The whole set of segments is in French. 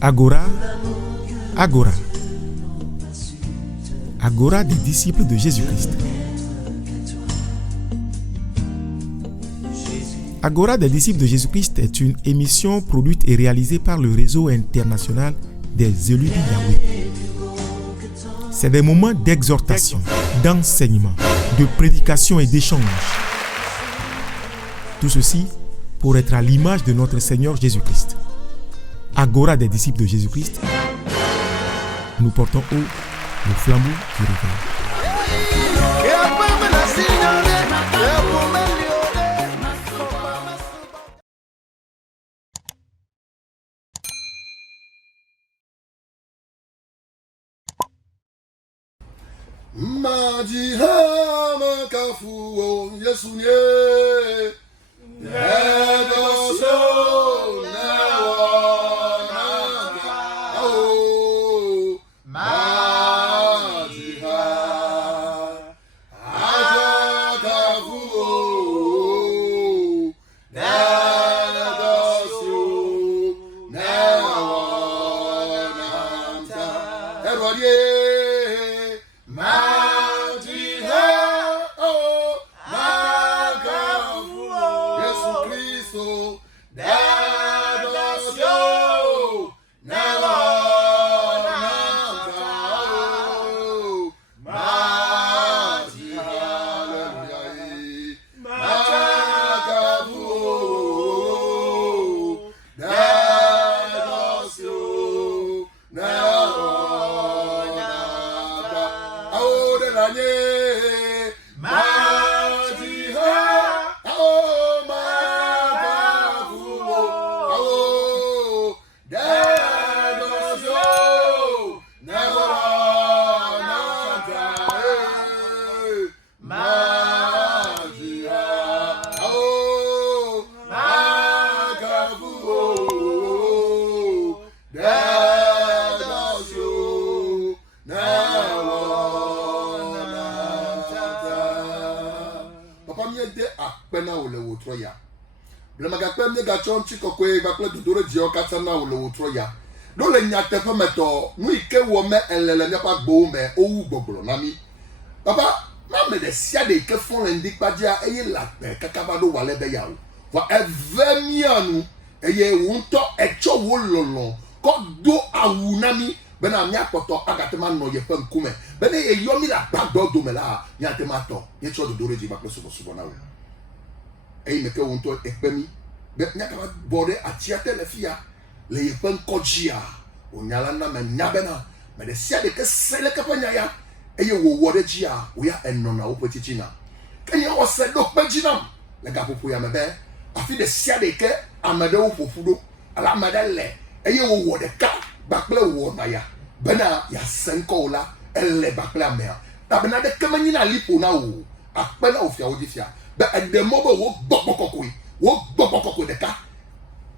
Agora, Agora. Agora des disciples de Jésus-Christ. Agora des disciples de Jésus-Christ est une émission produite et réalisée par le réseau international des élus de Yahweh. C'est des moments d'exhortation, d'enseignement, de prédication et d'échange. Tout ceci pour être à l'image de notre Seigneur Jésus-Christ. Agora des disciples de Jésus-Christ, nous portons haut le flambeau du réveil. No le nyateƒe metɔ nu yi ke wɔ me ele le miaƒe agbowo me owu gbɔgblɔ na mi papa mame ɖe sia ɖe ke fɔ le ŋdikpadzia eye le agbe kaka va ɖo wale be yawo vɔ eve mianu eye wo ŋutɔ etsɔ wo lɔlɔ kɔ do awu na mi bena miakpɔtɔ agate ma nɔ yeƒe ŋkume bena eyɔ mi le agbadɔ dome la miate ma tɔ mietsɔ dodo ɖe dzi kpakple subɔsubɔ na wo eye meke wo ŋutɔ ekpe mi be miakaba bɔ ɖe atia te le fia le yeƒe ŋkɔdzia wònya la na me nya bena me ɖe sia ɖe ke se le keƒe nya ya eye wòwɔ ɖe dzia wòya enɔna woƒe titina ke nye wɔ se ɖo kpe dzi nam le gaƒoƒo ya me be afi ɖe sia ɖe ke ame ɖewo ƒoƒu ɖo ala ame ɖe le eye wòwɔ ɖeka kpakple wɔna ya bena yase ŋkɔwo la ele kpakple amea ta bena ɖeke menyina liƒo na wo akpe na wo fiawo dzi fia be eɖe mɔ be wogbɔgbɔ kɔkɔe ɖeka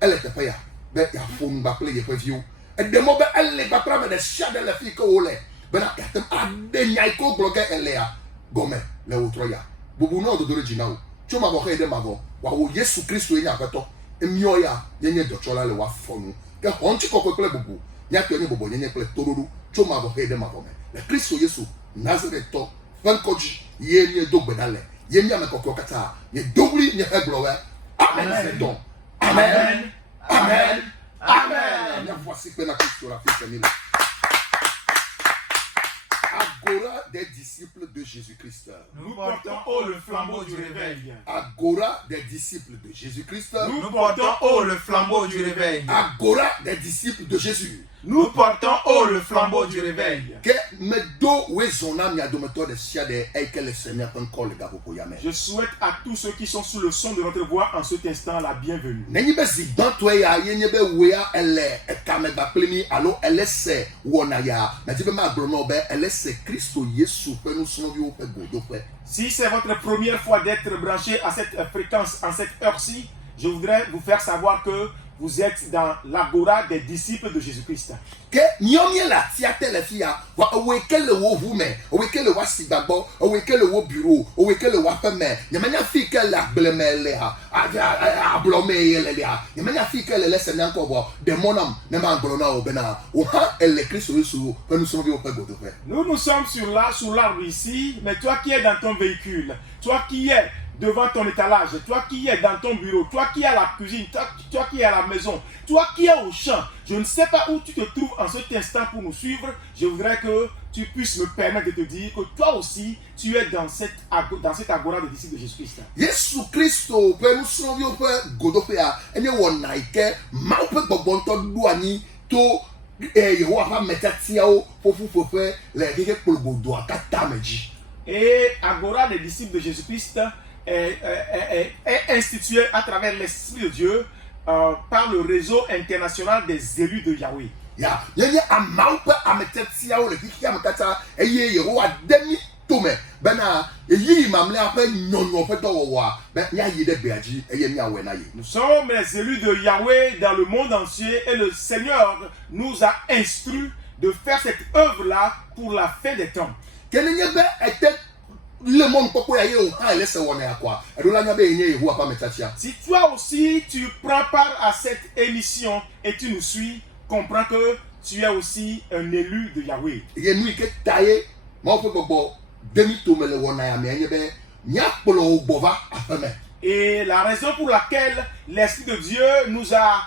ele teƒe ya be yaƒo nu kpakple yeƒe viwo eɖe mɔ be ele kpakple ame ɖe sia ɖe le fi ke wole bena yatem aɖe nya yi ke wogblɔ ge elea gɔme le wotrɔ ya bubu na wododo ɖe dzi na wo tso mavɔ xe yi ɖe mavɔ wòawo Yesu Kristo ye nye aƒetɔ emiɔ ya yenye dɔtsɔla le woafɔ nu ke xɔ ŋuti kɔkɔe kple bubu miatɔ nye bɔbɔ nyenye kple toɖoɖo tso mavɔ xe yi ɖe mavɔ me le Kristo Yesu Nazaretɔ ƒe ŋkɔdzi ye miedo gbe ɖa le ye miame kɔkɔe katã nye dowli nye hegblɔ wɛ amen sɛtɔ amen amen amen mia voici que la Kristo la fête là Agora des disciples de Jésus-Christ. Nous portons haut le flambeau du réveil. Agora des disciples de Jésus-Christ. Nous portons haut le flambeau du réveil. Agora des disciples de Jésus. Nous portons haut le flambeau du réveil. Que me do wezona mi adometo de sia de que le Seigneur peut encore le gabo pour yame. Je souhaite à tous ceux qui sont sous le son de notre voix en cet instant la bienvenue. Nenyi be zibanto ya yenye be wea ele ekame ba plemi alo elese wona ya. Na dibe ma agrono be elese Kristo Yesu pe nous sommes au pe godo pe. Si c'est votre première fois d'être branché à cette fréquence en cette heure-ci, je voudrais vous faire savoir que vous êtes dans l'agora des disciples de Jésus-Christ. ke nyɔmie la tiate le fi ya wa ewoe ke le wo ʋu me ewoe ke le wo asi gbagbɔ ewoe ke le wo bureau ewoe ke le wo aƒe me nyemenya fi ke le agble me lea ablɔ me ye le lea nyemenya fi ke le lese nyankɔ bɔ demɔnam ne ma gblɔ na wo bena wo hã ele Kristo Yesu ƒe nusrɔ̃viwo ƒe godoƒe. Nous sommes sur l'arbre ici, mais toi qui es dans ton véhicule, toi qui es devant ton étalage, toi qui es dans ton bureau, toi qui es à la cuisine, toi qui es à la maison, toi qui es au champ, je ne sais pas où tu te trouves en cet instant pour nous suivre, je voudrais que tu puisses me permettre de te dire que toi aussi, tu es dans cette agora des disciples de Jésus-Christ. Yesu Kristo ƒe nusrɔ̃viwo ƒe godoƒea enye wɔna yi ke Mawu ƒe gbɔgbɔ ŋutɔ ɖo anyi to Yehowa ƒe ametsatiawo ƒoƒuƒoƒe le xexe kplɔgodoa katã me dzi. Et agora des disciples de Jésus-Christ est institué à travers l'Esprit de Dieu par le réseau international des élus de Yahweh. Ya, yenye amawu ƒe ametsatiawo le xexea me katã eye Yehowa de mí tome bena eyi mamlɛa ƒe nyɔnyɔ ƒe dɔwɔwɔa be míayi ɖe gbea dzi eye míawɔe na ye. Nous sommes les élus de Yahweh dans le monde entier et le Seigneur nous a instruits de faire cette œuvre-là pour la fin des temps. Ke nenye be ete le mɔnukpɔkpɔ ya ye o hã ele se wɔna ya koa eɖo la nya be yenye Yehowa ƒe ametsatsia. Si toi aussi tu prends part à cette émission et tu nous suis, comprends que tu es aussi un élu de Yahweh. Ye nu yi ke ta ye Mawu ƒe gbɔgbɔ de mí tome le wɔna ya mea nye be míakplɔ wo gbɔ va aƒe me. Et la raison pour laquelle l'Esprit de Dieu nous a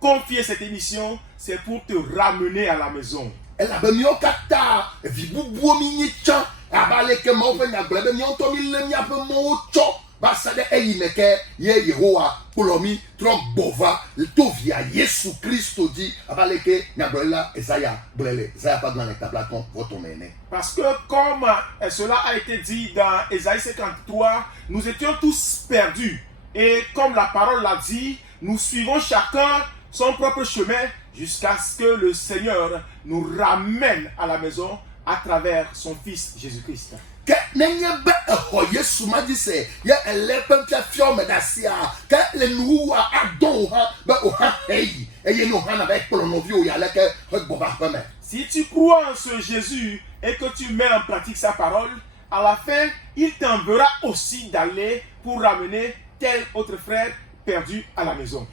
confié cette émission, c'est pour te ramener à la maison. Elabe míawo katã vi bubuwo mi nyi tsã abe aleke Mawu ƒe nyagblɔ be míawo ŋutɔ mi lé míaƒe mɔwo tsɔ va se ɖe eyime ke ye Yehowa kplɔ mi trɔ gbɔ va to via Yesu Kristo dzi abe aleke nyagblɔɖila Esaya gblɔe le Esaya ƒe agbalẽ tabla 1 ene. Parce que comme cela a été dit dans Ésaïe 53, nous étions tous perdus. Et comme la parole l'a dit, nous suivons chacun son propre chemin jusqu'à ce que le Seigneur nous ramène à la maison à travers son Fils Jésus-Christ. Ke nenye be exɔ Yesu ma dzi se ye ele ƒe fiafiawo me ɖe asia ke le nuwuwua adɔ wo hã be o hã heyi eye ne o hã na be kplɔ nɔviwo ya leke ƒe gbɔ va aƒe me. Si tu crois en ce Jésus et que tu mets en pratique sa parole, à la fin, il t'enverra aussi d'aller pour ramener tel autre frère perdu à la maison.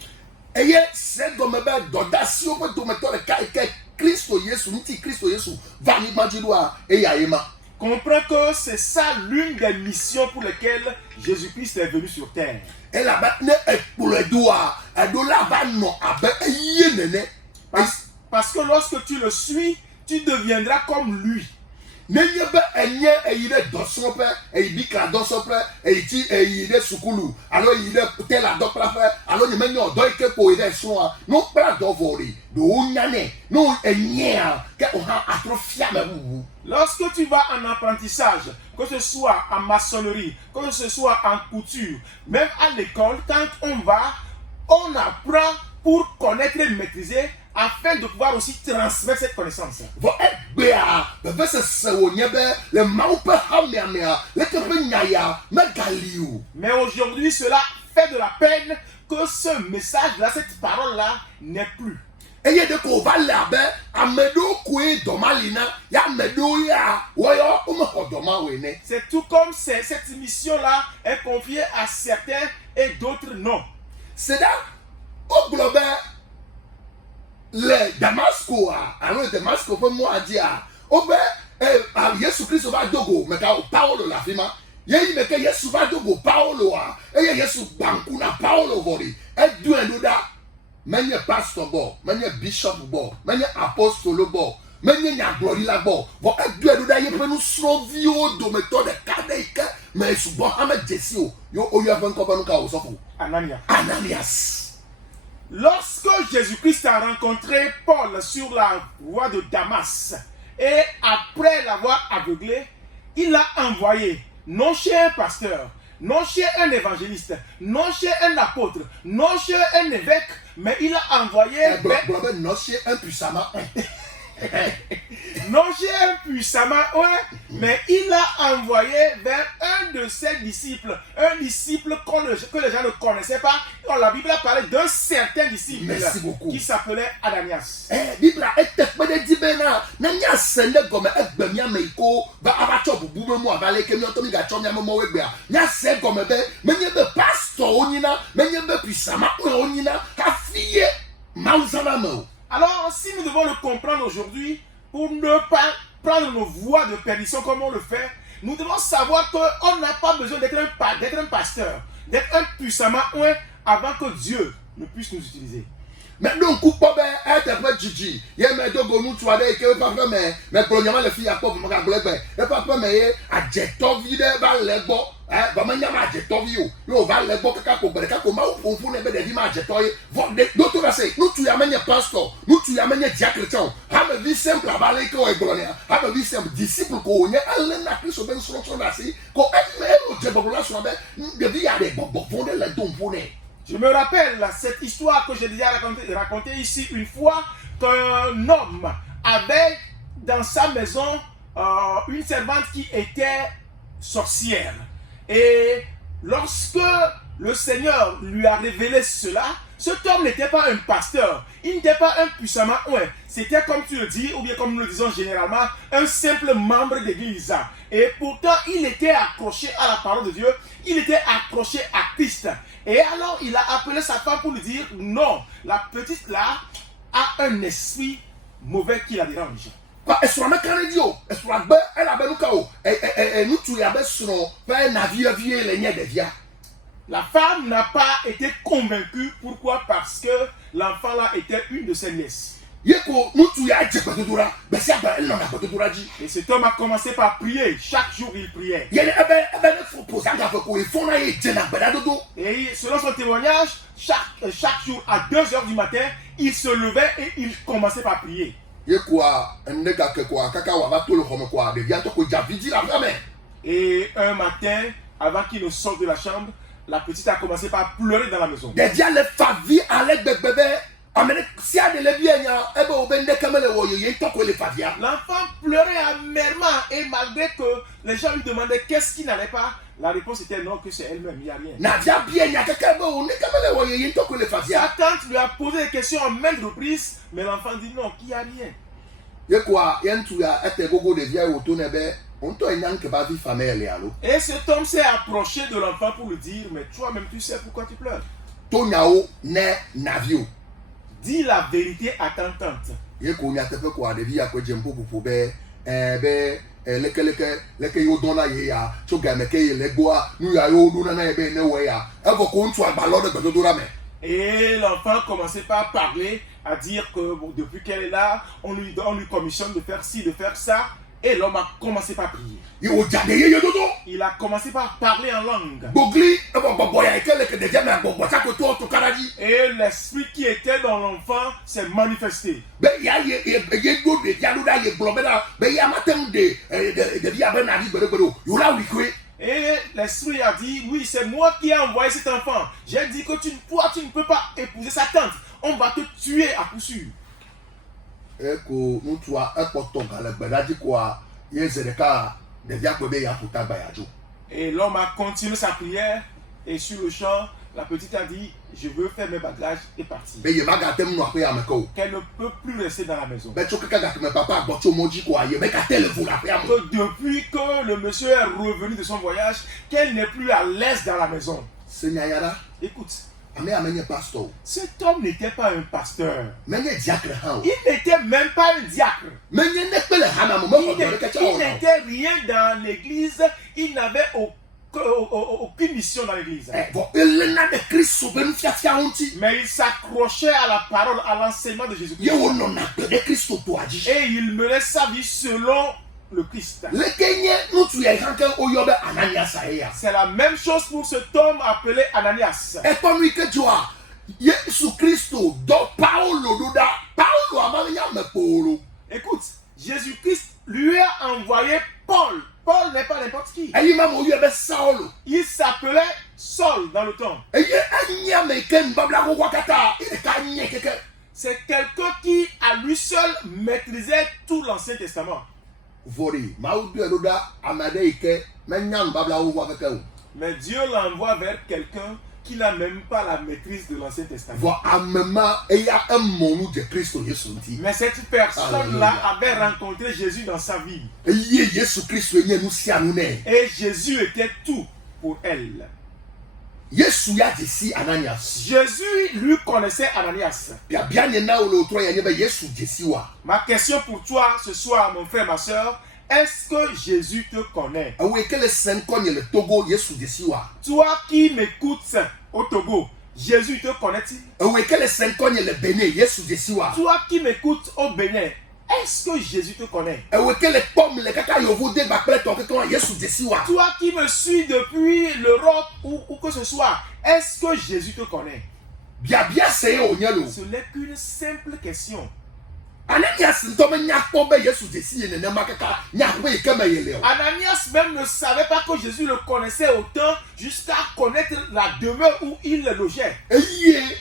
Eye se gɔme be dɔdasiwo ƒe dometɔ ɖeka yi ke Kristo Yesu ŋuti Kristo Yesu va anyigba dzi ɖoa eya ye ma. Comprends que c'est ça l'une des missions pour lesquelles Jésus-Christ est venu sur terre. Elabe ne ekplɔe doa eɖo la va nɔ abe eye nene. Parce que lorsque tu le suis, tu deviendras comme lui. Nenye be enye eyi ɖe dɔsrɔ̃ƒe eyi bikra dɔsrɔ̃ƒe eyi ɖe sukulu alo eyi ɖe tela dɔkplaƒe alo nye menye ɔdɔ yi ke ko yi ɖe srɔ̃a no kpla dɔvɔ ɖi ɖewo nyanɛ no enyea ke o hã atrɔ fia me bubu. Lorsque tu vas en apprentissage, que ce soit en maçonnerie, que ce soit en couture, même à l'école, quand on apprend pour connaître et maîtriser afin de pouvoir aussi transmettre cette connaissance. Vɔ egbea bebe sese wònye be le Mawu ƒe xamea mea leke ƒe nya ya megali o. Mais aujourd'hui, cela fait de la peine que ce message-là, cette parole-là, n'est plus. Eye de ko va le abe ame ɖewo koe dɔma li na ya ame ɖewo ya wɔyɔ womexɔ dɔma woe ne. C'est tout comme cette mission-là est confiée à certains et d'autres non. C'est là wogblɔ be le Damaskoa alo Damasko ƒe mɔa dzia wobe Yesu Kristo va dogo meka Paulo le afi ma yeyi me ke Yesu va dogo Pauloa eye Yesu gbanku na Paulo vɔ ɖi edoe ɖo ɖa menye pastor bɔ menye bishop bɔ menye apostolo bɔ menye nyagblɔɖila gbɔ vɔ edoe ɖo ɖa yeƒe nusrɔ̃viwo dometɔ ɖeka ɖe yi ke me subɔ hã medze si o yo oyɔ eƒe ŋkɔ ƒe nu ka wòsɔfo Ananias. Lorsque Jésus-Christ a rencontré Paul sur la voie de Damas et après l'avoir aveuglé, il l'a envoyé non chez un pasteur, non chez un évangéliste, non chez un apôtre, non chez un évêque, mais il a envoyé non chez un puissamment. Logé puissamment, ouais, mais il a envoyé vers un de ses disciples, un disciple que les gens ne connaissaient pas. Alors, la Bible a parlé d'un certain disciple. Merci beaucoup. Qui s'appelait Ananias. Bible est dit bena na nya sende gomme egbemia meiko ba abacho bubu memu abale kemi otomi ga chomia memo wegbea nya se gomme be menye be pastor onyina menye be puissama onyina afie mauzana mo. Alors, si nous devons le comprendre aujourd'hui, pour ne pas prendre nos voies de perdition comme on le fait, nous devons savoir qu'on n'a pas besoin d'être un pasteur, d'être un puissamment un avant que Dieu ne puisse nous utiliser. Mais donc, coupe ben, être pas Gigi. Il y a mes deux gonou, tu as dit que papa, mais pour le les filles à pauvre, ma glebe, et papa, mais à jetovi de valebo, hein, va m'en yama jetovio, yo valebo, kako, kako, ma ou pour ne be de dima jetoye, d'autres assez, nous tu amènes pasteur, nous tu amènes diacre, have a vie simple à baleko et gloria, have a vie simple, disciple qu'on y a, elle n'a plus au ben sur la si, qu'on aime, je peux vous sur de vie à des bonbons, fondés les dons pour Je me rappelle cette histoire que j'ai déjà racontée ici une fois, qu'un homme avait dans sa maison une servante qui était sorcière. Et lorsque le Seigneur lui a révélé cela, cet homme n'était pas un pasteur, il n'était pas un puissamment un, c'était comme tu le dis, ou bien comme nous le disons généralement, un simple membre d'église. Et pourtant, il était accroché à la parole de Dieu, il était accroché à Christ. Et alors, il a appelé sa femme pour lui dire, non, la petite là a un esprit mauvais qui la dérange. La femme n'a pas été convaincue. Pourquoi? Parce que l'enfant là était une de ses nièces. Et cet homme a commencé par prier. Chaque jour, il priait. Et selon son témoignage, chaque jour, à 2h du matin, il se levait et il commençait par prier. Et un matin, avant qu'il ne sorte de la chambre, la petite a commencé par pleurer dans la maison. L'enfant pleurait amèrement et malgré que les gens lui demandaient qu'est-ce qui n'allait pas, la réponse était non, que c'est elle-même, il n'y a rien. Sa tante lui a posé des questions en maintes reprises, mais l'enfant dit non, qu'il n'y a rien. Et cet homme s'est approché de l'enfant pour lui dire, mais toi-même tu sais pourquoi tu pleures. Dis la vérité à ta tante. Et l'enfant commençait par parler, à dire que bon, depuis qu'elle est là, on lui commissionne de faire ci, de faire ça. Et l'homme a commencé par prier. Il a commencé par parler en langue. Et l'esprit qui était dans l'enfant s'est manifesté. Et l'esprit a dit, oui, c'est moi qui ai envoyé cet enfant. J'ai dit que toi, tu ne peux pas épouser sa tante. On va te tuer à coup sûr. Et l'homme a continué sa prière et sur le champ, la petite a dit, je veux faire mes bagages et partir. Qu'elle ne peut plus rester dans la maison. Que depuis que le monsieur est revenu de son voyage, qu'elle n'est plus à l'aise dans la maison. Écoute. Cet homme n'était pas un pasteur. Il n'était même pas un diacre. Il n'était rien dans l'église. Il n'avait aucune mission dans l'église. Mais il s'accrochait à la parole, à l'enseignement de Jésus-Christ. Et il menait sa vie selon le Christ. C'est la même chose pour cet homme appelé Ananias. Écoute, Jésus-Christ lui a envoyé Paul. Paul n'est pas n'importe qui. Il s'appelait Saul dans le temps. c'est quelqu'un qui, à lui seul, maîtrisait tout l'Ancien Testament. Vori, maudou edoda amade ike, menyan babla ou wakeke ou. Mais Dieu l'envoie vers quelqu'un qui n'a même pas la maîtrise de l'Ancien Testament. Vo amema eya emonu de Christo Yesu nti. Mais cette personne-là Alléluia. avait rencontré Jésus dans sa vie. Eye Yesu Christo enye nou si anune. Et Jésus était tout pour elle. Yesu ya jesi Ananias. Jésus lui connaissait Ananias. Bia bia nye na ole otro ya nyebe Yesu jesi wa. Ma question pour toi ce soir, mon frère, ma soeur, est-ce que Jésus te connaît? Awe kele sen konye le Togo Yesu jesi wa. Toi qui m'écoutes au Togo, Jésus te connaît-il? Awe kele sen konye le Bénin Yesu jesi wa. Toi qui m'écoutes au Bénin, est-ce que Jésus te connaît? Awe kele pomme le kaka yovo de bakle to ke Yesu jesi wa. Toi qui me suis depuis l'Europe ou que ce soit, est-ce que Jésus te connaît? Bia bia seye onyelo. Ce n'est qu'une simple question. Ananias ntome nyakpo be Yesu jesi ye nene makaka nyakpo e keme yele o. Ananias même ne savait pas que Jésus le connaissait autant jusqu'à connaître la demeure où il logeait. Eye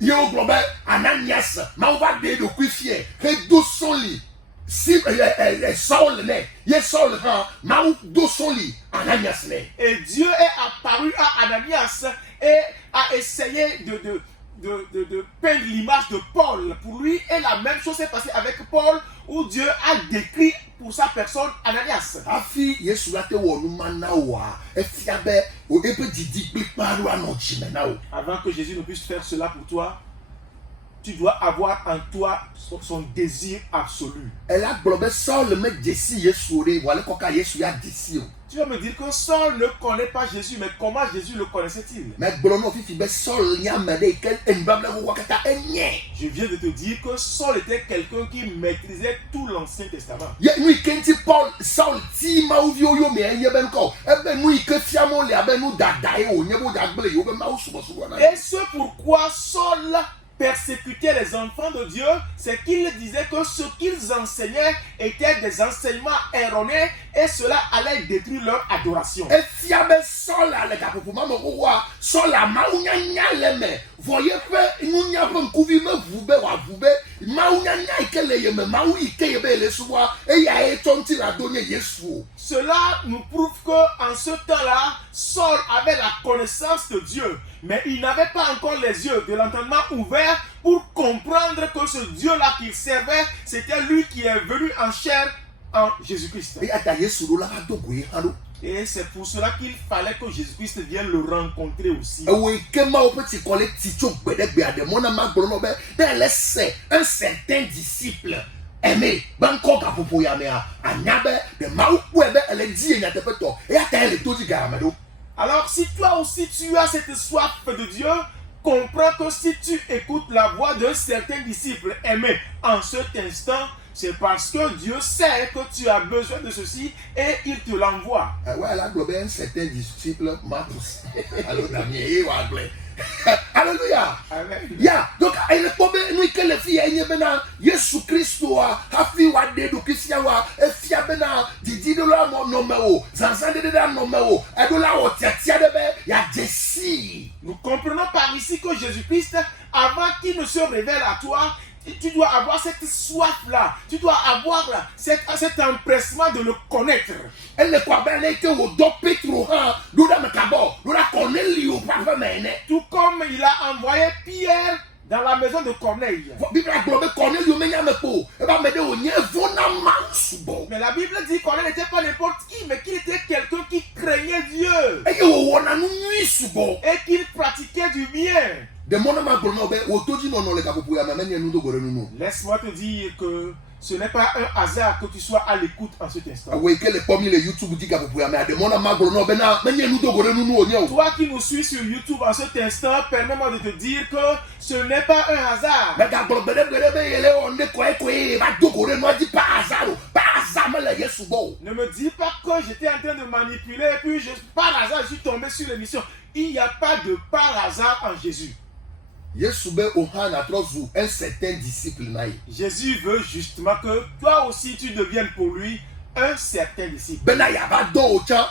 yo globe Ananias ma va de do kwifie he do soli si Saul ne ye Saul ha ma do soli Ananias ne. Et Dieu est apparu à Ananias et a essayé de peindre l'image de Paul. Pour lui, et la même chose s'est passée avec Paul, où Dieu a décrit pour sa personne Ananias. Afi Yesu late wo nu mana wa efiabe o epe didi gbepa ru ano chimena o. Avant que Jésus ne puisse faire cela pour toi, tu dois avoir en toi son désir absolu. Elle a globe Saul me jesi Yesu re wale koka Yesu ya jesi o. Tu vas me dire que Saul ne connaît pas Jésus, mais comment Jésus le connaissait-il? Mais glono fifi be Saul nya mede ken enbable wo wakata enye. Je viens de te dire que Saul était quelqu'un qui maîtrisait tout l'Ancien Testament. Ye nu kenti Paul Saul ti ma uvi oyo me enye ben ko. Ebe nu ike fiamo le abe nu dadae o nyebo dagbele yo be ma usubo subo na. Et ce pourquoi Saul persécutait les enfants de Dieu, c'est qu'il disait que ce qu'ils enseignaient étaient des enseignements erronés et cela allait détruire leur adoration. E fiabe Saul ale ka popo ma mo wa Saul ma unya nya le me. Voye pe nunya pe nkuvi me vube wa vube. Ma unya nya ikele ye me ma u ike ye be le suwa e ya e tonti la donye Yesu. Cela nous prouve que en ce temps-là, Saul avait la connaissance de Dieu, mais il n'avait pas encore les yeux de l'entendement ouverts pour comprendre que ce Dieu-là qu'il servait, c'était lui qui est venu en chair en Jésus-Christ. E ata Yesu do la ba dogo e halo. Et c'est pour cela qu'il fallait que Jésus-Christ vienne le rencontrer aussi. Ewe kema o petit collègue ticho gbedegbe ade mona ma gboro be ben laisse un certain disciple aimé banko ka popo ya me anyabe de mau ebe ele di enya tepeto e ata ele toji garamado. Alors si toi aussi tu as cette soif de Dieu, comprends que si tu écoutes la voix d'un certain disciple aimé en cet instant, c'est parce que Dieu sait que tu as besoin de ceci et il te l'envoie. Ouais, la globe un certain disciple Marcus. Allô Damien, wa gle. Alléluia. Amen. Ya, donc elle tombe nous que les filles enye bena Yesu Christo a hafi wa de do kisia wa e fia bena didi do la no me o zanzan de da no me o e do la o tiatia de be ya jesi. Nous comprenons par ici que Jésus-Christ, avant qu'il ne se révèle à toi, tu dois avoir cette soif-là, tu dois avoir cet empressement de le connaître. Elle quoi belle que o do Petro ha do da makabo do la Cornelio pa mene. Tout comme il a envoyé Pierre dans la maison de Corneille. Bible a globe Cornelio me nyame po e ba me de o nye vona mansubo. Mais la Bible dit que Corneille n'était pas n'importe qui, mais qu'il était quelqu'un qui craignait Dieu E yo wona nu nui subo. et qu'il pratiquait du bien. De mon ma globe be o toji no no le ka popo ya me nye nu do gore nu. Laisse-moi te dire que ce n'est pas un hasard que tu sois à l'écoute en cet instant. Awe que le pomi le YouTube dit ka popo ya me de mon ma globe be na me nye nu do gore nu o nye o. Toi qui nous suis sur YouTube en cet instant, permets-moi de te dire que ce n'est pas un hasard. Me ka globe be yele o ne ko ba do gore nu di pa azaro. Pa azama le Yesu bo. Ne me dis pas que j'étais en train de manipuler et puis par hasard je suis tombé sur l'émission. Il n'y a pas de par hasard en Jésus. Yesu be o hana trozu un certain disciple na yi. Jésus veut justement que toi aussi tu deviennes pour lui un certain disciple. Bena ya ba do o cha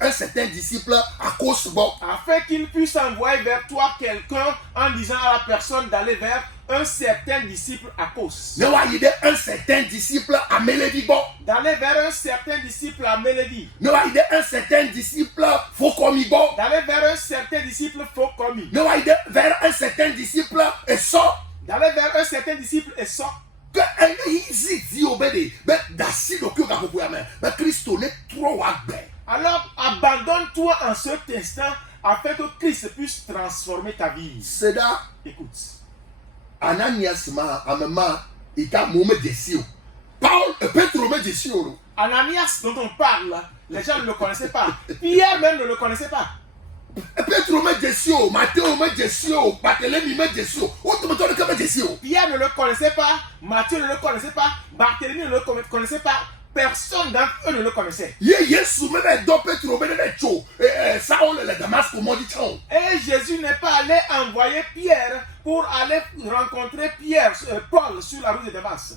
un certain disciple à cause bon. Afin qu'il puisse envoyer vers toi quelqu'un en disant à la personne d'aller vers un certain disciple à cause. Un certain disciple à Mélodie bon. D'aller vers un certain disciple à Mélodie. Un certain disciple faut comme bon. D'aller vers un certain disciple faux commis. Vers un certain disciple et ça. D'aller vers un certain disciple et ça. Que alors abandonne-toi en cet instant afin que Christ puisse transformer ta vie. C'est là. Écoute. Ananias ma amema ita mome desio. Paul Petro me desio. Ananias dont on parle, les gens ne le connaissaient pas. Pierre même ne le connaissait pas. Petro me desio, Matthieu me desio, Barthélemy me desio. Pierre ne le connaissait pas, Matthieu ne le connaissait pas, Barthélemy ne le connaissait pas. Personne d'entre eux ne le connaissait. Et Jésus n'est pas allé envoyer Pierre pour aller rencontrer Paul sur la route de Damas.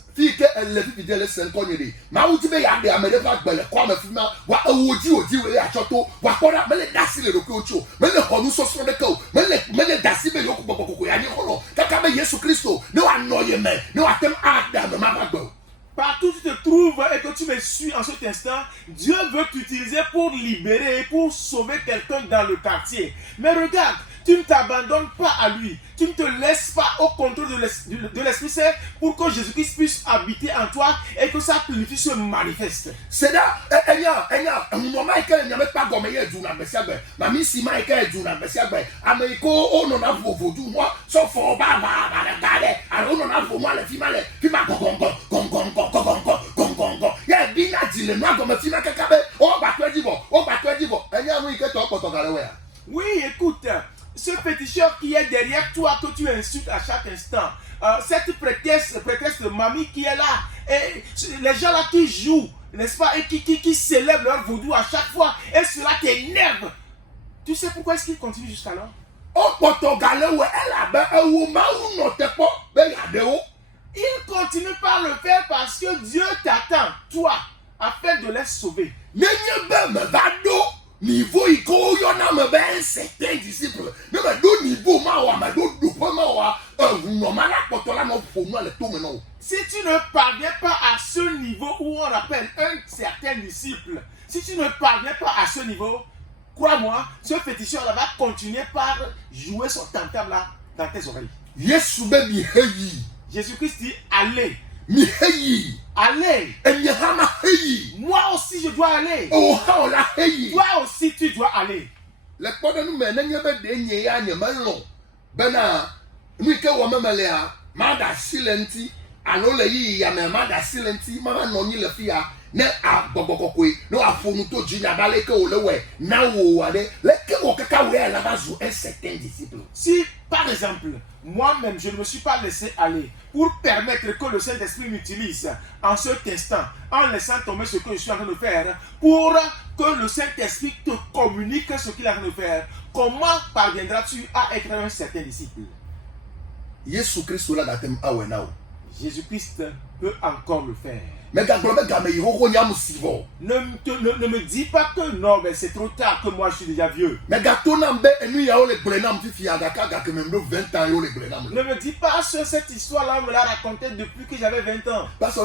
Partout où tu te trouves et que tu me suis en cet instant, Dieu veut t'utiliser pour libérer et pour sauver quelqu'un dans le quartier. Mais regarde, tu ne t'abandonnes pas à lui. Tu ne te laisses pas au contrôle de l'Esprit Saint pour que Jésus-Christ puisse habiter en toi et que sa plénitude se manifeste. C'est là, un moment que n'y a pas gomme hier du na besiagbe. Mami sima eke du na besiagbe. Ameko o non a vodu moi, so for ba regarder. Alors on a moi le fimale, fima gong. Ya bina dile no gomme fima kakabe. O ba to dibo. Enya mu ike to potogale we. Oui, écoute. Ce féticheur qui est derrière toi, que tu insultes à chaque instant, cette prêtresse de mamie qui est là, et les gens là qui jouent, n'est-ce pas, et qui célèbrent leur vaudou à chaque fois, et cela t'énerve. Tu sais pourquoi est-ce qu'il continue jusqu'alors? Il continue par le faire parce que Dieu t'attend, toi, afin de les sauver. Niveau iko yo na me ben certain disciple ne me do niveau ma si tu ne parviens pas à ce niveau où on appelle un certain disciple, si tu ne parviens pas à ce niveau, crois-moi, ce féticheur là va continuer par jouer son tam-tam là dans tes oreilles. Jésus-Christ dit allez. Allez. Moi aussi je dois aller. Toi aussi tu dois aller. Si par exemple moi-même je ne me suis pas laissé aller pour permettre que le Saint-Esprit m'utilise en cet instant, en laissant tomber ce que je suis en train de faire, pour que le Saint-Esprit te communique ce qu'il est en train de faire, comment parviendras-tu à être un certain disciple? Jésus-Christ peut encore le faire. Ne me dis pas que non, mais c'est trop tard, que moi je suis déjà vieux. Ne me dis pas cette histoire-là, on me l'a racontée depuis que j'avais 20 ans. Parce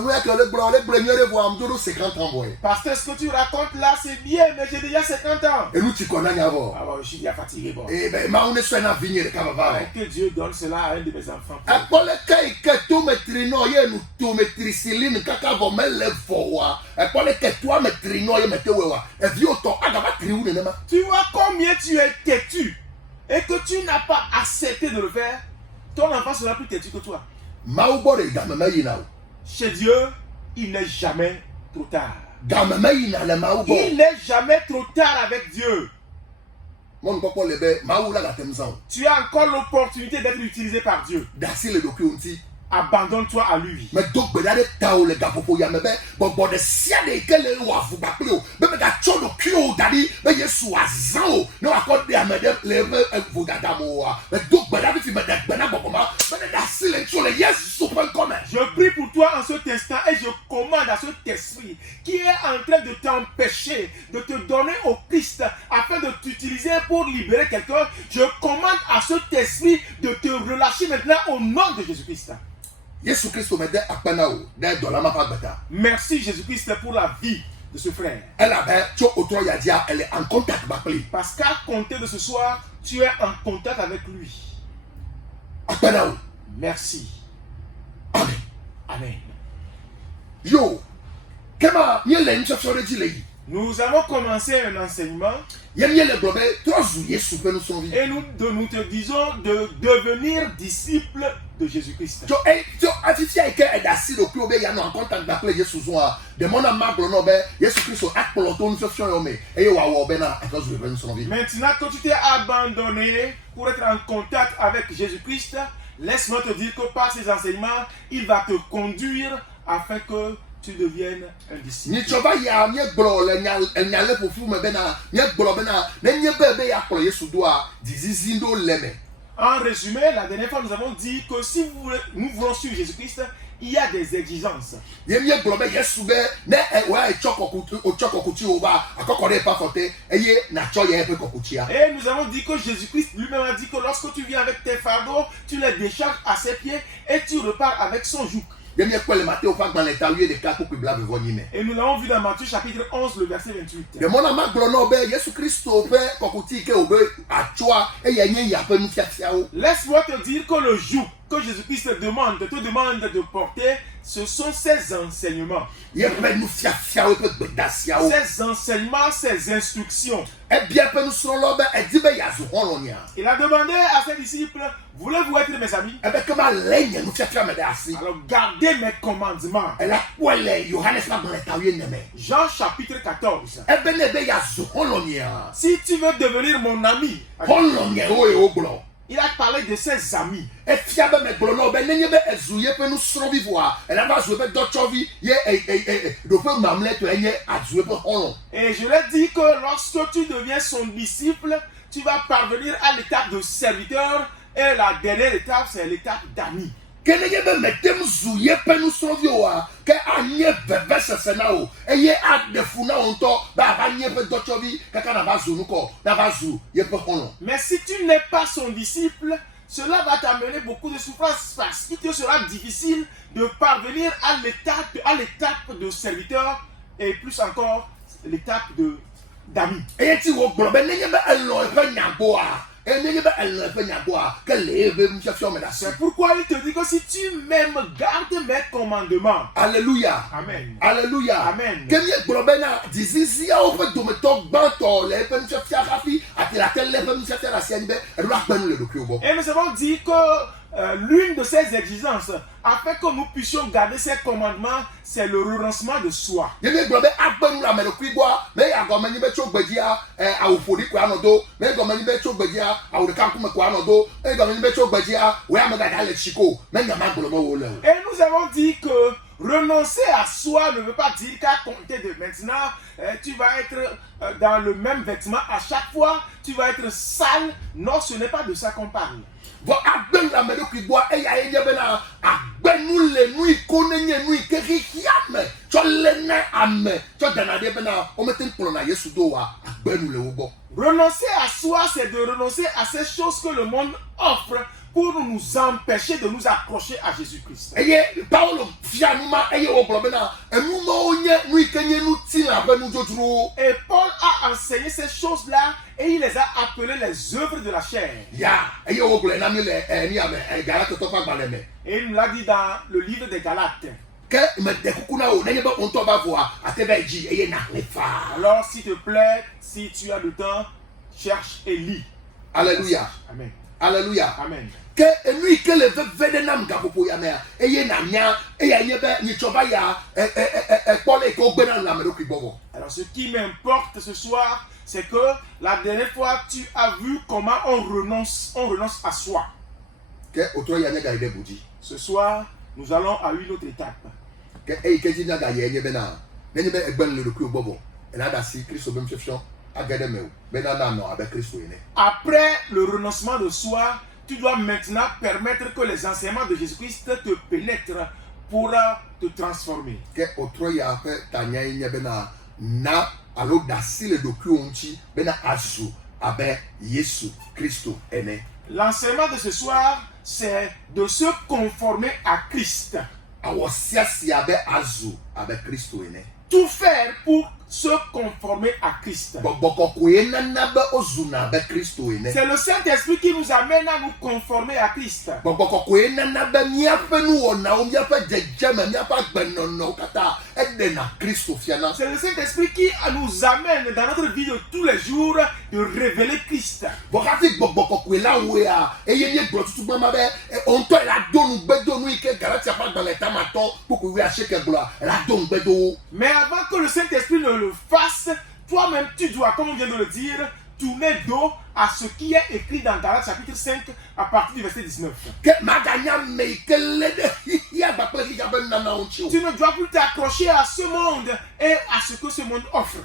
que ce que tu racontes là, c'est bien, mais j'ai déjà 50 ans. Ah bon, je suis déjà fatigué. Bon. Que Dieu donne cela à un de mes enfants. Tu vois combien tu es têtu et que tu n'as pas accepté de le faire. Ton enfant sera plus têtu que toi. Chez Dieu, il n'est jamais trop tard. Il n'est jamais trop tard avec Dieu. Tu as encore l'opportunité d'être utilisé par Dieu. Abandonne-toi à lui. Je prie pour toi en cet instant et je commande à cet esprit qui est en train de t'empêcher de te donner au Christ afin de t'utiliser pour libérer quelqu'un, je commande à cet esprit de te relâcher maintenant au nom de Jésus-Christ. Merci Jésus-Christ pour la vie de ce frère. Elle est en contact avec lui. Parce qu'à compter de ce soir, tu es en contact avec lui. Merci. Amen. Amen. Yo, nous avons commencé un enseignement et nous te disons de devenir disciple de Jésus-Christ. Maintenant que tu t'es abandonné pour être en contact avec Jésus-Christ, laisse-moi te dire que par ces enseignements, il va te conduire afin que tu deviennes un disciple. En résumé, la dernière fois nous avons dit que si nous voulons suivre Jésus-Christ, il y a des exigences. Et nous avons dit que Jésus-Christ lui-même a dit que lorsque tu viens avec tes fardeaux, tu les décharges à ses pieds et tu repars avec son joug. Et nous l'avons vu dans Matthieu chapitre 11, le verset 28. Laisse-moi te dire que le joug que Jésus-Christ te demande de porter, ce sont ses enseignements. Ses enseignements, ses instructions. Il a demandé à ses disciples, voulez-vous être mes amis? Alors gardez mes commandements. Jean chapitre 14. Si tu veux devenir mon ami, il a parlé de ses amis. Et je l'ai dit que lorsque tu deviens son disciple, tu vas parvenir à l'étape de serviteur et la dernière étape, c'est l'étape d'ami. Et nous mais si tu n'es pas son disciple, cela va t'amener beaucoup de souffrance parce qu'il te sera difficile de parvenir à l'étape de serviteur et plus encore l'étape d'ami. C'est pourquoi il te dit que si tu m'aimes, garde mes commandements. Alléluia. Amen. Alléluia. Amen. Et nous avons dit que l'une de ces exigences, afin que nous puissions garder ces commandements, c'est le renoncement de soi. Et nous avons dit que renoncer à soi ne veut pas dire qu'à compter de maintenant, tu vas être dans le même vêtement à chaque fois, tu vas être sale. Non, ce n'est pas de ça qu'on parle. Renoncer à soi, c'est de renoncer à ces choses que le monde offre pour nous empêcher de nous accrocher à Jésus-Christ. Et Paul a enseigné ces choses-là et il les a appelées les œuvres de la chair. Et il nous l'a dit dans le livre des Galates. Alors s'il te plaît, si tu as le temps, cherche et lis. Alléluia. Amen. Alléluia. Amen. Alors ce qui m'importe ce soir, c'est que la dernière fois tu as vu comment on renonce à soi. Ce soir, nous allons à une autre étape. Après le renoncement de soi, tu dois maintenant permettre que les enseignements de Jésus-Christ te pénètrent pour te transformer. Ke otro ya fe tanya nye bena na alo dasi le doku onchi bena azu abe Yesu Christo ene. L'enseignement de ce soir, c'est de se conformer à Christ. Awo siasi abe azu abe Christo ene. Tout faire pour se conformer à Christ. C'est le Saint-Esprit qui nous amène à nous conformer à Christ. C'est le Saint-Esprit qui nous amène dans notre vie de tous les jours de révéler Christ. Mais avant que le Saint-Esprit ne le fasse, toi-même tu dois, comme on vient de le dire, tourner dos à ce qui est écrit dans Galates chapitre 5 à partir du verset 19. Tu ne dois plus t'accrocher à ce monde et à ce que ce monde offre.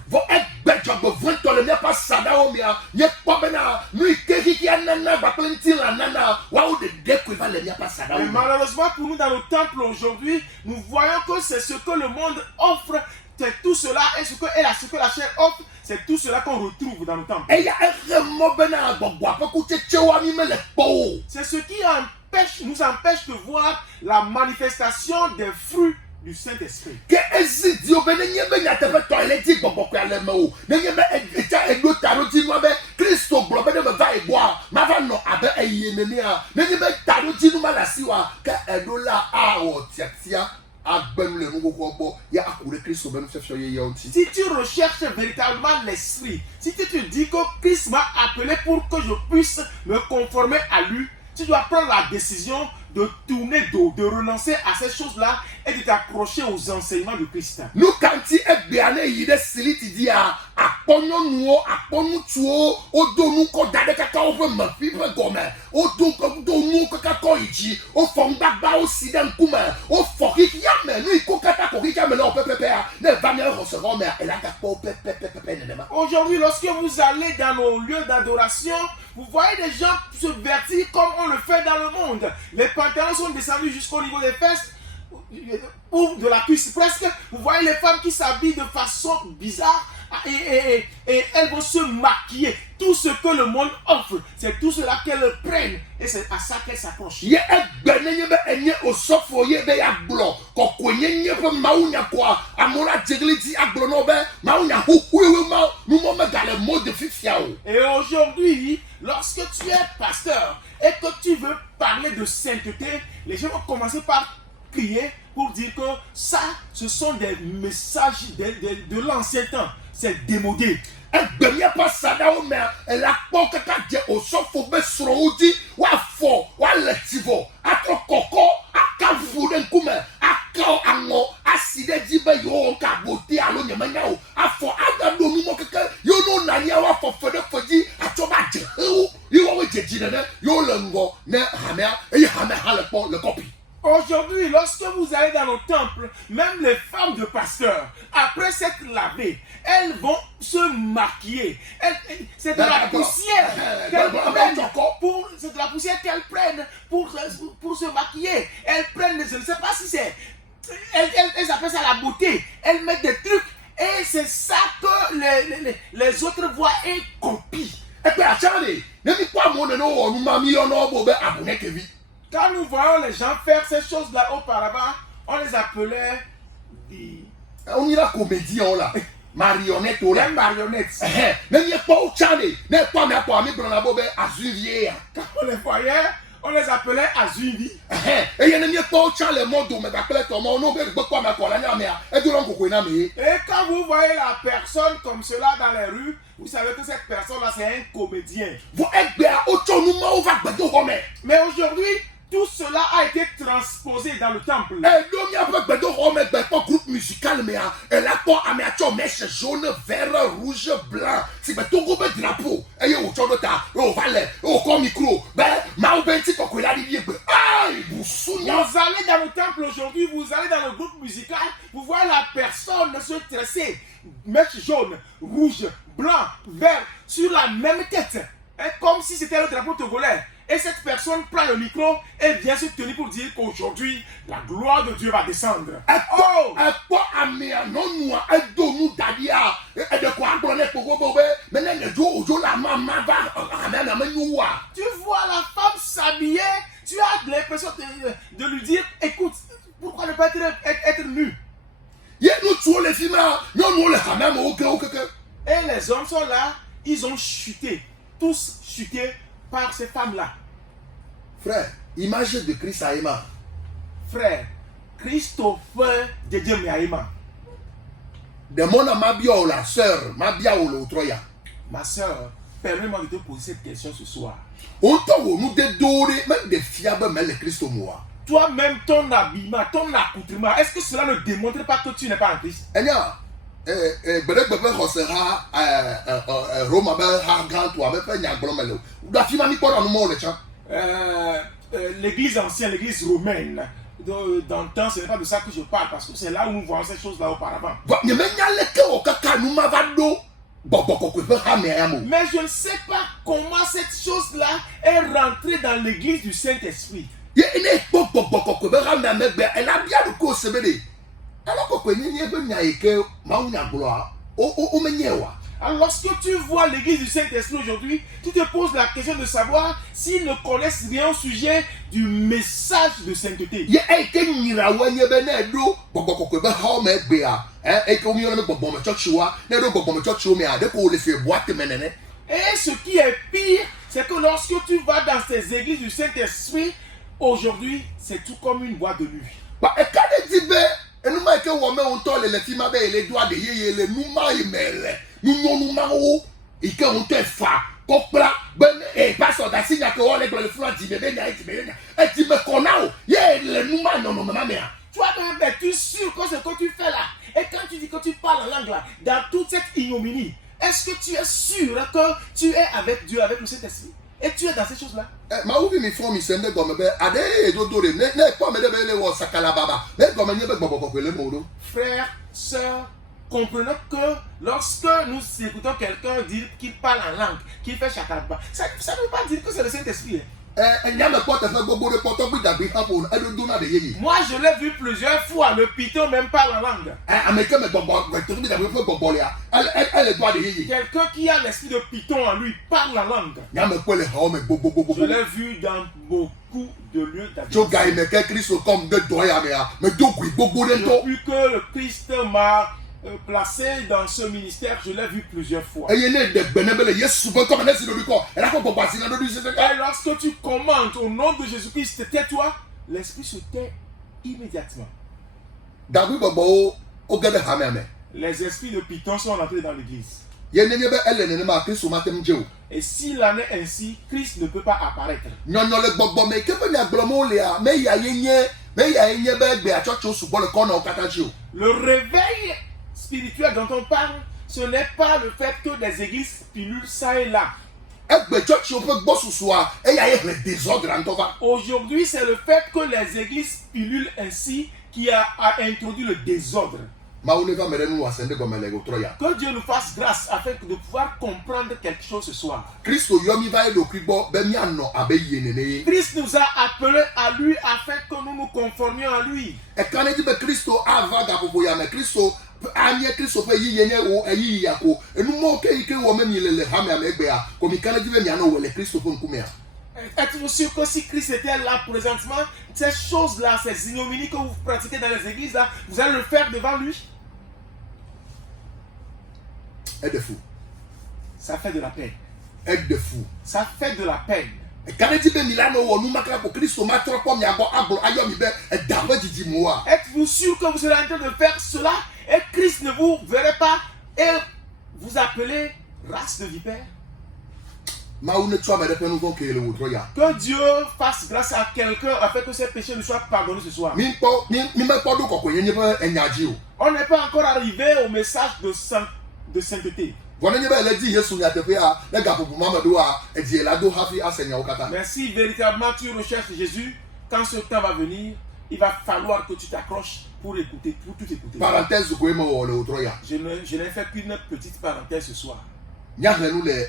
Mais malheureusement pour nous dans le temple aujourd'hui, nous voyons que c'est ce que le monde offre. C'est tout cela et ce que la chair offre, c'est tout cela qu'on retrouve dans le temple. C'est ce qui nous empêche de voir la manifestation des fruits du Saint-Esprit. Si tu recherches véritablement l'esprit, si tu te dis que Christ m'a appelé pour que je puisse me conformer à lui, tu dois prendre la décision de tourner dos, de renoncer à ces choses-là et de t'accrocher aux enseignements de Christ. Nous, quand tu es bien, il est silite, il dit à Pono, à Pono, au Donou, au Dadekaka, au Mafibre Gomme, au Donou, Kakakoiji, au Fondaba, au Sidan Kuma, au Forik Yame, lui, Kokata, Korikame, au PPP, ne va ne recevoir, mais elle a capot, Aujourd'hui, lorsque vous allez dans nos lieux d'adoration, vous voyez des gens se vertir comme on le fait dans le monde. Les pantalons sont descendus jusqu'au niveau des fesses ou de la cuisse presque. Vous voyez les femmes qui s'habillent de façon bizarre et elles vont se maquiller. Tout ce que le monde offre, c'est tout cela qu'elles prennent et c'est à ça qu'elles s'accrochent. Et aujourd'hui, lorsque tu es pasteur et que tu veux parler de sainteté, les gens vont commencer par crier pour dire que ça, ce sont des messages de l'ancien temps. C'est démodé. Aujourd'hui, lorsque vous allez dans nos temples, même les femmes de pasteurs, après s'être lavées, elles vont se maquiller. C'est de la poussière qu'elles prennent pour se maquiller. Elles prennent, je ne sais pas si c'est... Elles appellent ça la beauté. Elles mettent des trucs et c'est ça que les autres voient et copient. Quand nous voyons les gens faire ces choses-là auparavant, on les appelait des... On y a comédien là. Marionnette ou les marionnettes. Mais il n'y a pas au Tchadé. Mais pas mais pas mais dans bobe azuvier. Quand on les voyait, on les appelait azuvi. Et il n'y a pas au Tchadé mon dos mais appelait ton nom non mais quoi mais quoi là mais et tout l'on na mais. Et quand vous voyez la personne comme cela dans les rues, vous savez que cette personne là c'est un comédien. Vous êtes bien auto nous on va bedo homme. Mais aujourd'hui tout cela a été transposé dans le temple. Et donc il y a pas groupe musical mais elle a pas améacho mèche jaune, vert, rouge, blanc. C'est pas tout groupe drapeau. Et yo chodo ta, yo valet, yo comme micro. Ben ma benti ko la di bien. Aïe, vous allez dans le temple aujourd'hui, vous allez dans le groupe musical, vous voyez la personne se tresser, mèche jaune, rouge, blanc, vert sur la même tête. Et comme si c'était le drapeau togolais. et cette personne prend le micro et vient se tenir pour dire qu'aujourd'hui, la gloire de Dieu va descendre. Oh! Tu vois la femme s'habiller, tu as l'impression de lui dire, écoute, pourquoi ne pas être nu? Et les hommes sont là, ils ont chuté, tous chutés par ces femmes-là. Frère, image de Christ à Emma. Frère, Christopher Djedje Miaïma. De mon amabia la sœur, mabia ou l'autroya. Ma soeur, permets-moi de te poser cette question ce soir. On t'a nous dédoré, même des fiables, mais le Christ au moi. Toi-même, ton habillement, ton accoutrement, est-ce que cela ne démontre pas que tu n'es pas en Christ? L'église ancienne, l'église romaine, dans le temps, ce n'est pas de ça que je parle, parce que c'est là où nous voyons ces choses-là auparavant. Mais je ne sais pas comment cette chose-là est rentrée dans l'église du Saint-Esprit. Alors lorsque tu vois l'église du Saint-Esprit aujourd'hui, tu te poses la question de savoir s'ils ne connaissent rien au sujet du message de sainteté. Et ce qui est pire, c'est que lorsque tu vas dans ces églises du Saint-Esprit, aujourd'hui, c'est tout comme une boîte de nuit. Toi-même, es-tu sûr que ce que tu fais là, et quand tu dis que tu parles en langue là, dans toute cette ignominie, est-ce que tu es sûr que tu es avec Dieu, avec le Saint-Esprit? Et tu es dans ces choses-là. Frères, sœurs, comprenons que lorsque nous écoutons quelqu'un dire qu'il parle en langue, qu'il fait chakalaba, ça ne veut pas dire que c'est le Saint-Esprit. Moi, je l'ai vu plusieurs fois, le python même parle en langue. Quelqu'un qui a l'esprit de python en lui parle en langue. Je l'ai vu dans beaucoup de lieux d'habitation. Depuis que le Christ m'a placé dans ce ministère, je l'ai vu plusieurs fois. Et lorsque tu commandes au nom de Jésus-Christ, tais-toi, l'esprit se tait immédiatement. Les esprits de python sont entrés dans l'église. Et s'il en est ainsi, Christ ne peut pas apparaître. Le réveil spirituel dont on parle, ce n'est pas le fait que des églises pilulent ça et là. Aujourd'hui, c'est le fait que les églises pilulent ainsi qui a introduit le désordre. Que Dieu nous fasse grâce afin de pouvoir comprendre quelque chose ce soir. Christ nous a appelés à lui afin que nous nous conformions à lui. Êtes-vous sûr que si Christ était là présentement, ces choses-là, ces ignominies que vous pratiquez dans les églises, là, vous allez le faire devant lui? Aide-fou. Ça fait de la peine. Aide-fou. Ça fait de la peine. Êtes-vous sûr que vous serez en train de faire cela et Christ ne vous verrait pas et vous appelez race de vipères? Que Dieu fasse grâce à quelqu'un afin que ses péchés nous soient pardonnés ce soir. On n'est pas encore arrivé au message de sainteté. Mais si véritablement tu recherches Jésus, quand ce temps va venir, il va falloir que tu t'accroches pour écouter, pour tout écouter. Je n'ai fait qu'une petite parenthèse ce soir. Nyahenu le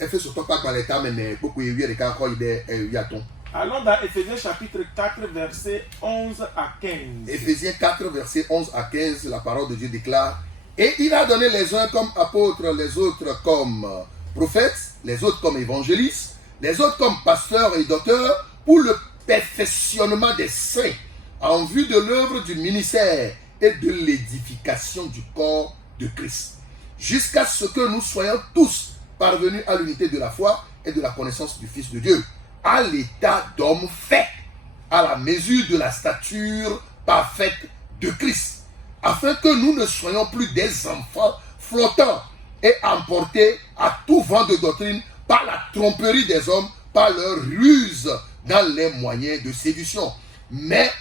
Efeso topa gbaleta mene kpokpo ewie de ka ko ide yaton. Allons dans Éphésiens chapitre 4, versets 11 à 15. Éphésiens 4, versets 11 à 15, la parole de Dieu déclare: Et il a donné les uns comme apôtres, les autres comme prophètes, les autres comme évangélistes, les autres comme pasteurs et docteurs, pour le perfectionnement des saints, en vue de l'œuvre du ministère et de l'édification du corps de Christ, jusqu'à ce que nous soyons tous parvenus à l'unité de la foi et de la connaissance du Fils de Dieu, à l'état d'homme fait, à la mesure de la stature parfaite de Christ, afin que nous ne soyons plus des enfants flottants et emportés à tout vent de doctrine par la tromperie des hommes, par leur ruse dans les moyens de séduction, mais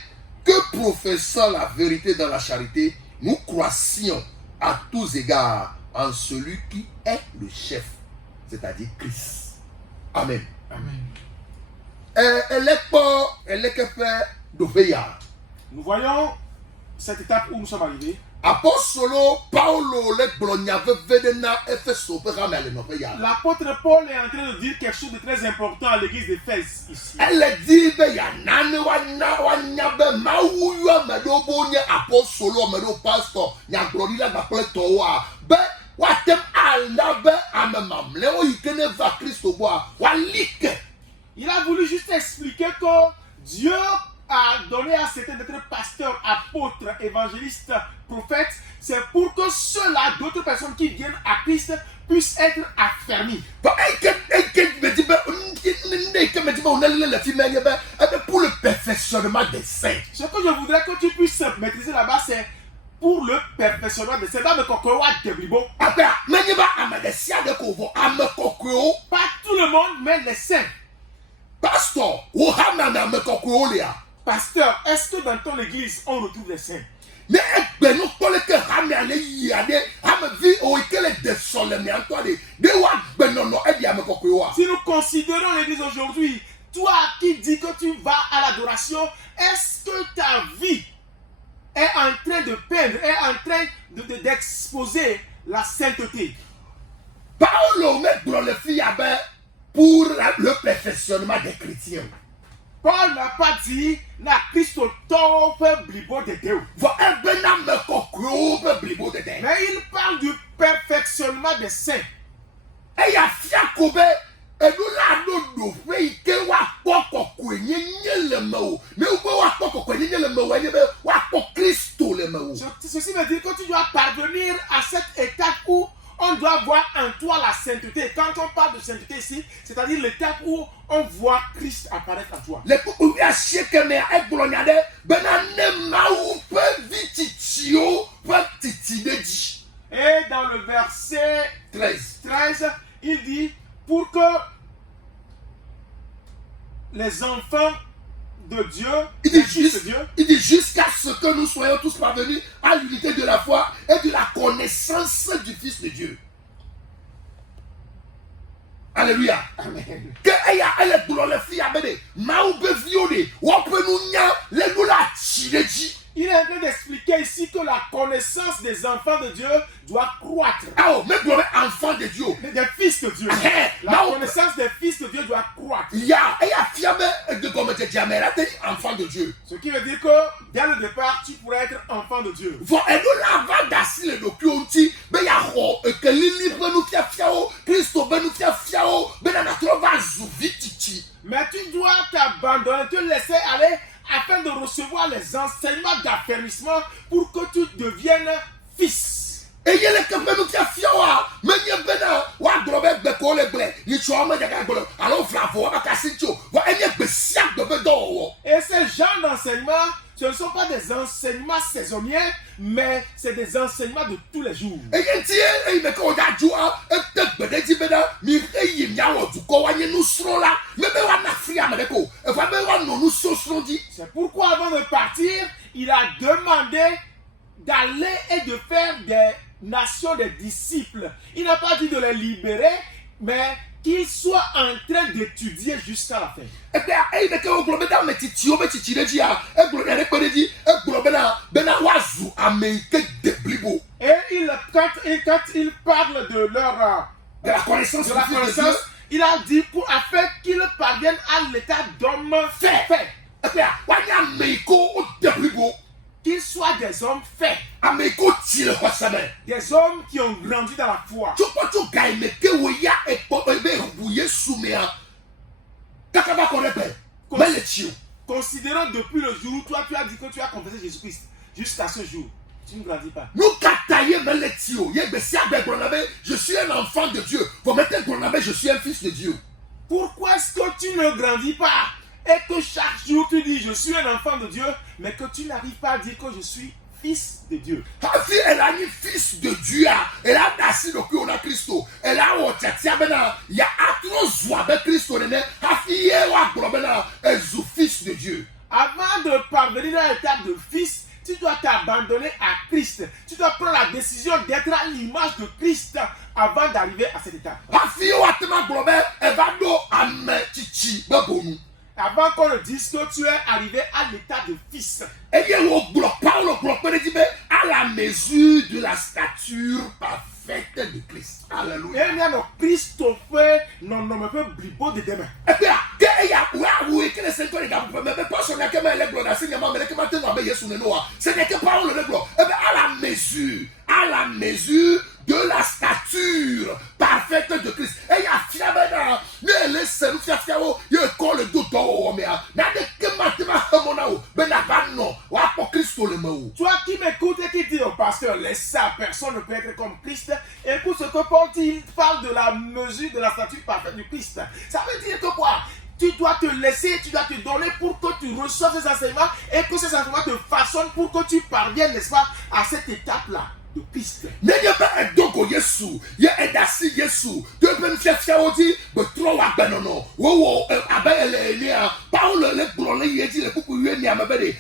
que professant la vérité dans la charité, nous croissions à tous égards en celui qui est le chef, c'est-à-dire Christ. Amen. Amen. Nous voyons cette étape où nous sommes arrivés. Apostolo Paulo le glonyave vedena Efeso pe ramele no pe ya. L'apôtre Paul est en train de dire quelque chose de très important à l'église d'Éphèse ici. Elle dit be ya nane wa nyabe mawu yo amedo bo nye apostolo amedo pastor nya glori la ba ple to wa be wa tem ala be amemamle o ikene va Christo boa wa like. Il a voulu juste expliquer que Dieu a donné à certains d'être pasteurs, apôtres, évangélistes, prophètes, c'est pour que ceux-là, d'autres personnes qui viennent à Christ, puissent être affermis. Pour le perfectionnement des saints. Ce que je voudrais que tu puisses maîtriser là-bas, c'est pour le perfectionnement des saints. Pas tout le monde, mais les saints. Pasteur, Pasteur, est-ce que dans ton église, on retrouve les saints? Si nous considérons l'église aujourd'hui, toi qui dis que tu vas à l'adoration, est-ce que ta vie est en train de peindre, est en train d'exposer la sainteté? Paulo met dans le fil pour le perfectionnement des chrétiens. Paul n'a pas dit na Christo peut blibo de Dieu. Mais il parle du perfectionnement des saints. Et ceci veut dire que tu dois parvenir à cette étape où on doit voir en toi la sainteté. Quand on parle de sainteté ici, c'est-à-dire l'étape où on voit Christ apparaître en toi. Et dans le verset 13, il dit, pour que les enfants de Dieu, il dit jusqu'à ce que nous soyons tous parvenus à l'unité de la foi et de la connaissance du Fils de Dieu. Alléluia. Amen. Que elle est dans le fille abédé. Maoube violé. Il est en train d'expliquer ici que la connaissance des enfants de Dieu doit croître. Ah, mais pour les enfants de Dieu. Des fils de Dieu. La connaissance des fils de Dieu doit croître. Il y a fiable de comme tu dis, enfant de Dieu. Ce qui veut dire que dès le départ, tu pourrais être enfant de Dieu. Et nous l'avons d'assez le document, mais il y a que l'île nous fait fiao, Christo nous fait fiao, mais on a trouvé vite. Mais tu dois t'abandonner, te laisser aller afin de recevoir les enseignements d'affermissement pour que tu deviennes fils. Et il y a les campagnes qui a fiawa, mais il y a bena, wa drobe beko le blé, ni choua me jaga bolo, alors flavo, wa kasincho, wa enye besiak de bedo. Et ces genres d'enseignements, ce ne sont pas des enseignements saisonniers, mais c'est des enseignements de tous les jours. Et il dit, il me ko da joa, et te bede di beda, mi reyi miawo du ko wa nye nous sro là, mais be wa na fria me ko, e va be wa no nous sro di. C'est pourquoi avant de partir, il a demandé d'aller et de faire des nations des disciples. Il n'a pas dit de les libérer, mais qu'ils soient en train d'étudier jusqu'à la fin. Et quand il parle de leur de la connaissance de la du Fils de Dieu. connaissance, il a dit afin qu'il parvienne à l'état d'homme fait. Et puis, wanya meiko o depuis beau. Qu'ils soient des hommes faits, Ameiko tire quoi ça ben. des hommes qui ont grandi dans la foi. Tu peux tout gagner que woya et ebe bouye soumea. Kakaba korepe. Mais le tio. Considérons depuis le jour où toi tu as dit que tu as confessé Jésus-Christ jusqu'à ce jour, tu ne grandis pas. Nous kataye mais le tio. Ye besi abe gronabé, je suis un enfant de Dieu. Vous mettez gronabé, je suis un fils de Dieu. Pourquoi est-ce que tu ne grandis pas et que chaque jour tu dis je suis un enfant de Dieu, mais que tu n'arrives pas à dire que je suis fils de Dieu? Hafi elle a ni fils de Dieu. Elle a nasci le on a Christo. Elle a otiatia bena. Ya atro zwa be Christo nene. Hafi ye wa globena. Ezu fils de Dieu. Avant de parvenir à l'étape de fils, tu dois t'abandonner à Christ. Tu dois prendre la décision d'être à l'image de Christ avant d'arriver à cette étape. Hafi wa tema globe. Eva do ame chichi bebonu. Avant qu'on ne dise que tu es arrivé à l'état de fils. Et il y a Paulo dit à la mesure de la stature parfaite de Christ. Alléluia. Et il y a le Christophe, non, me peut blibo de demain. Et puis, il y a que les 5 ans, mais pas son que les gloires d'enseignement, mais que maintenant, ce n'est que Paulo le gloire. Et bien, à la mesure de la stature parfaite de Christ. Et il y a fiabena, ne laisse nous fiao, il y a le dos mais n'a que maintenant, ben non, ou pour Christ le mot. Toi qui m'écoutes et qui dis au pasteur, laisse ça, personne ne peut être comme Christ. Écoute ce que Paul dit, il parle de la mesure de la stature parfaite du Christ. Ça veut dire que quoi? Tu dois te laisser, tu dois te donner pour que tu reçoives ces enseignements et que ces enseignements te façonnent pour que tu parviennes, n'est-ce pas, à cette étape-là de Christ. N'ayez pas un dogo Yesu, y a un dassi Yesu, de ben fiafiaodi, be trop wa benono, wo abe ele Paul le blonde yedi le beaucoup yeni amabede,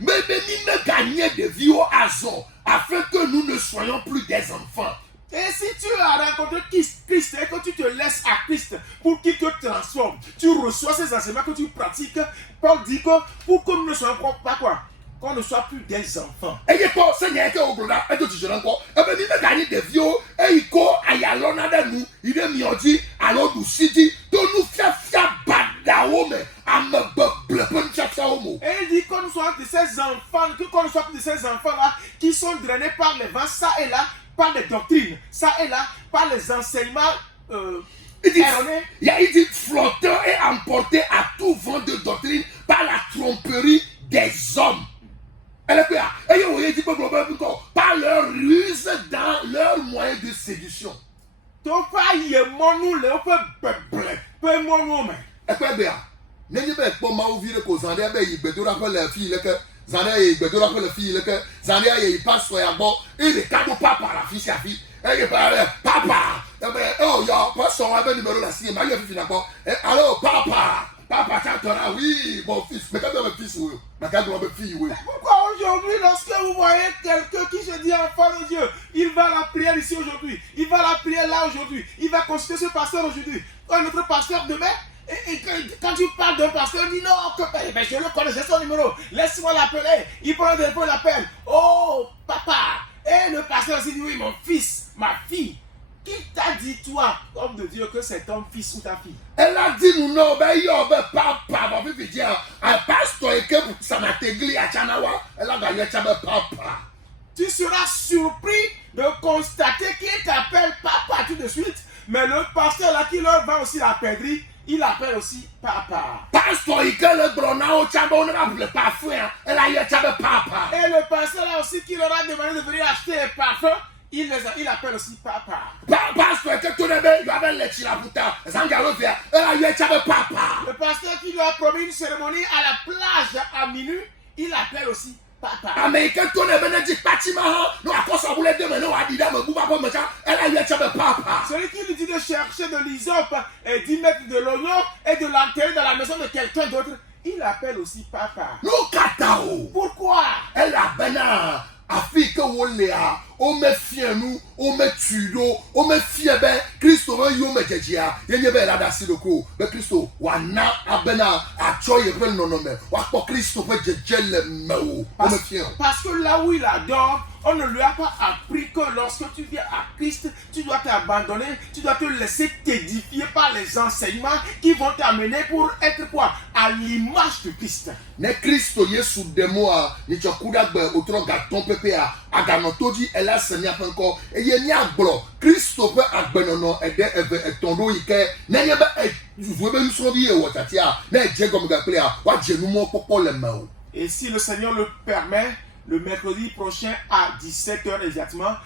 mais ni ne gagner des vies au hasard, afin que nous ne soyons plus des enfants. Et si tu as rencontré Christ et que tu te laisses à Christ pour qu'il te transforme, tu reçois ces enseignements que tu pratiques, Paul dit que pour que nous ne soyons pas quoi, qu'on ne soit plus des enfants. Et il faut Seigneur que au broda et tout je encore. Et ben il me gagner des vieux et il ko ayalona de nous, il est miodi alors nous sidi de nous faire badao mais am blepon chachaomo. Et il dit que nous soyons de ces enfants, qu'on ne soit plus de ces enfants-là qui sont drainés par les vents, ça et là, par les doctrines, ça et là, par les enseignements erronés. Il dit flottant et emporté à tout vent de doctrine par la tromperie des hommes. Elle est là. Et il dit par leur ruse dans leur moyen de séduction. Tu vas y mon le peu mon et puis bien, n'ayez pas pour m'ouvrir que Zandé il bedura pour la fille que Zandé il bedura pour la fille que Zandé il passe sur un bon et le cadeau papa la fille sa fille et il parle papa et ben oh ya pas son numéro la signe mais il fait finalement alors papa t'entends oui mon fils mais quand même fils oui mais quand même fille oui. Pourquoi aujourd'hui lorsque vous voyez quelqu'un qui se dit enfant de Dieu, il va à la prière ici aujourd'hui, il va à la prière là aujourd'hui, il va consulter ce pasteur aujourd'hui, notre pasteur demain. Et quand tu parles d'un pasteur, il dit non, je le connais, j'ai son numéro, laisse-moi l'appeler. Il prend le téléphone, il l'appelle. Oh, papa. Et le pasteur aussi dit oui, mon fils, ma fille. Qui t'a dit, toi, homme de Dieu, que c'est ton fils ou ta fille? Elle a dit nous non, ben yo, ben papa, ma fille dit un pasteur et que ça m'a tégli à Chanawa, elle a gagné papa. Tu seras surpris de constater qu'il t'appelle papa tout de suite, mais le pasteur là qui leur vend aussi la perdrie, il appelle aussi papa. Pasteur, il a le bronao, on a le parfum, elle a eu papa. Et le pasteur là aussi qui leur a demandé de venir acheter un parfum, il appelle aussi papa. Pasteur, que tu l'as il avait le chilaputa, Zangalo vient, elle a eu papa. Le pasteur qui lui a promis une cérémonie à la plage à minuit, il appelle aussi papa. Américain, tu n'es pas dit Patima, nous à quoi ça voulait demander, nous à dire, mais vous pas elle a eu papa. Celui qui lui dit de chercher de l'hysope et d'y mettre de l'oignon et de l'enterrer dans la maison de quelqu'un d'autre, il appelle aussi papa. Nous katao. Pourquoi? Elle a bena afi ke wo lea o me fie nu o me tudo o me fie be Kristo be yo me jejia yenye be rada sidoko be Kristo wa na abena acho ye pe nono me wa po Kristo pe jejele me o me fie. Parce que là où il adore, on ne lui a pas appris que lorsque tu viens à Christ, tu dois t'abandonner, tu dois te laisser t'édifier par les enseignements qui vont t'amener pour être quoi? À l'image de Christ. Ne Kristo Yesu demo a ni chokuda gbe otro gaton pepe a agano toji ela senya penko eye ni agbro Kristo pe agbenono ede eve etondo ike na ye be zuwe be nso bi e wotati a na eje gom ga ple a wa je nu mo popo le ma o. Et si le Seigneur le permet, le mercredi prochain à 17h exactement,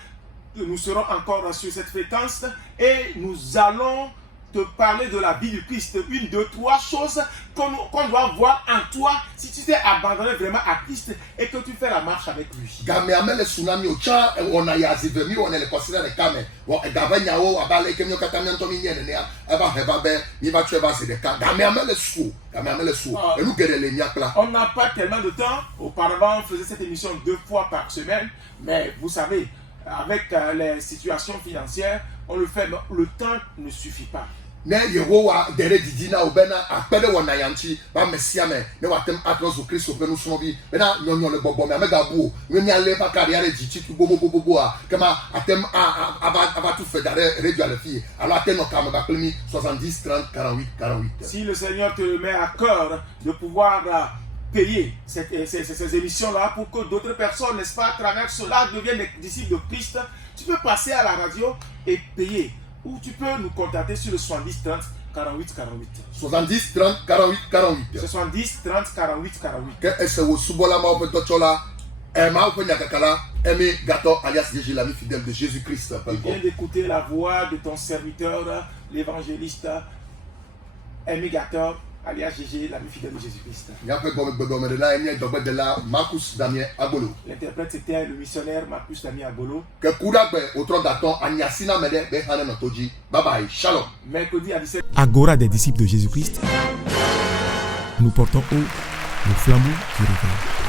nous serons encore sur cette fréquence et nous allons te parler de la vie du Christ. Une, deux, trois choses qu'on doit voir en toi si tu t'es abandonné vraiment à Christ et que tu fais la marche avec lui. Game amele tsunami o cha on a yazive mi on le considère le kame wo gabanya o abale kemyo katamya ntomi nyene ne eba heba be mi ba tue ba se de ka game amele su et nous gere le nyakla. On n'a pas tellement de temps. Auparavant on faisait cette émission 2 fois par semaine, mais vous savez avec les situations financières on le fait, mais le temps ne suffit pas. Ne yehowa dere didina obena akpede wona yanchi ba mesia me ne watem atrozo Kristo pe no so bi bena nyonyo le bobo me amega bu we mi ale pa carrière jichi tu bobo a kama atem aba tout fait dare réduire le fille alors atem no kam ba plemi 70 30 48 48. Si le Seigneur te met à cœur de pouvoir payer ces émissions-là pour que d'autres personnes, n'est-ce pas, à travers cela deviennent des disciples de Christ, tu peux passer à la radio et payer. Ou tu peux nous contacter sur le 70 30 48 48. 70 30 48 48. 70 30 48 48. Que est-ce que subola ma open tochola ma open yakakala Aimé Gato alias Jésus l'ami fidèle de Jésus-Christ. Tu viens d'écouter la voix de ton serviteur, l'évangéliste Aimé Gato alias Jésus l'ami fidèle de Jésus-Christ. L'interprète c'était le missionnaire Marcus Damien Agolo. Que Koudagbe autour d'attend Agnasina Mede Behane Notoji. Bye bye, shalom. Mercredi à 17h. Agora des disciples de Jésus-Christ. Nous portons haut le flambeau du réveil.